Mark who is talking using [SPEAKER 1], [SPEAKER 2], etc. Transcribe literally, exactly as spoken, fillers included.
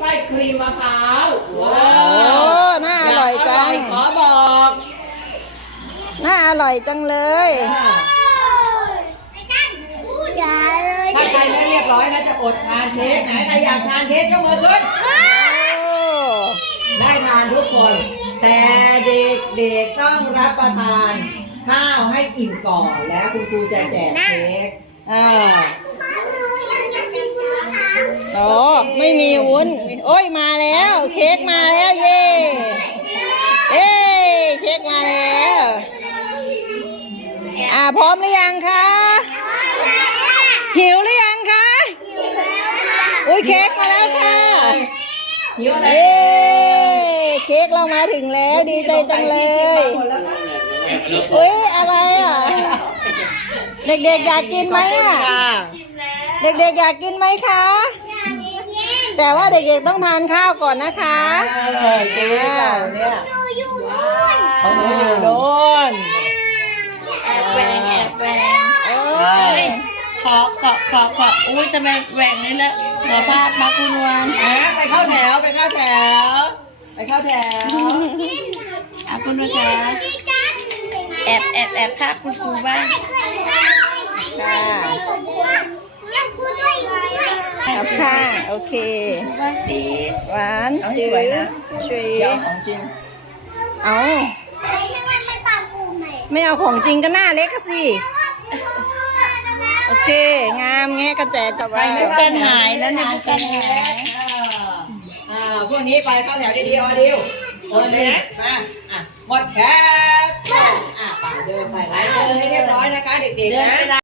[SPEAKER 1] ส้ครีมมะพร้าวว้า
[SPEAKER 2] โอ้
[SPEAKER 1] ว
[SPEAKER 2] น่าอร่อยจัง
[SPEAKER 1] ขอบอก
[SPEAKER 2] น่าอร่อยจังเลย
[SPEAKER 3] อย่าเลย
[SPEAKER 1] ถ้าใครไม่เรียบร้อยนะจะอดทานเค้กไหนใครอยากทานเค้กยกมือขึ้น
[SPEAKER 2] โอ้
[SPEAKER 1] ได้ทานทุกคน แต่เด็กๆต้องรับประทานข้าวให้อิ่มก่อนแล้วคุณครูจะแจกเค้กอ่า
[SPEAKER 2] โอ้ไม่มีวุ้น โอ้ยมาแล้ว เค้กมาแล้วเย่เอ้เค้กมาแล้ว อ่าพร้อมหรือยังคะ หิวหรือยังคะ อุ้ยเค้กมาแล้วค่ะ
[SPEAKER 1] หิวอะไร
[SPEAKER 2] เย้เค้กเรามาถึงแล้วดีใจจังเลย อุ้ยอะไรอ่ะ เด็กๆอยากกินไหมอ่ะ เด็กๆอยากกินไหมคะ แต่ว่าเด็กๆต้องทานข้าวก่อนนะคะ
[SPEAKER 1] เออเค้กเราเนี่ยเขาอยู่โน่น
[SPEAKER 4] แอบแหวงแอบแหวง
[SPEAKER 2] โอ้
[SPEAKER 4] เอ้
[SPEAKER 2] ย
[SPEAKER 4] ยขอขอขอขออุ้ยจะไปแหวงนี่แล้วขอภาพมาคุณวาน
[SPEAKER 1] อ่ะไปเข้าแถวไปเข้าแถว ไปเข้าแถว
[SPEAKER 4] อาคุณวานคะแอบแอบแอบภาพคุณครูบ้าง
[SPEAKER 2] ค่ะครับค่ะโอเค
[SPEAKER 4] บ้างสิ
[SPEAKER 2] หวาน
[SPEAKER 1] เอาให้
[SPEAKER 2] จื
[SPEAKER 1] สวยนะ
[SPEAKER 2] ชุย
[SPEAKER 1] เดี๋ยวของจริง
[SPEAKER 2] เอาไม่เอาของจริงก็หน้าเล็กก็สิ โอเค งามแงะกระแจจับไว้
[SPEAKER 4] บุกกันหายแล้วนะบุกกันหาย
[SPEAKER 1] อ่าพวกนี้ไปเข้าแถวดีๆออดิวหมดเลยนะมาอ่ะหมดแคปอ่ะป่าเดินไปเดินให้เรียบร้อยนะคะเด็กๆนะ